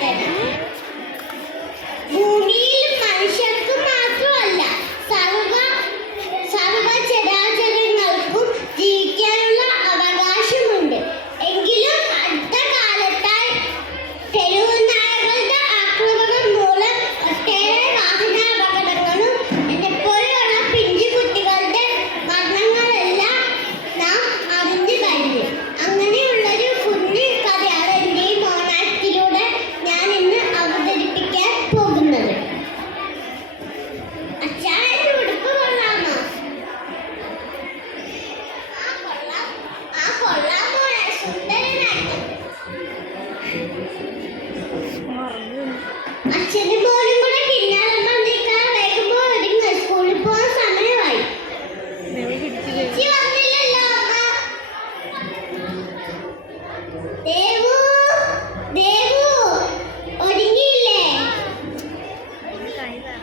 দেয়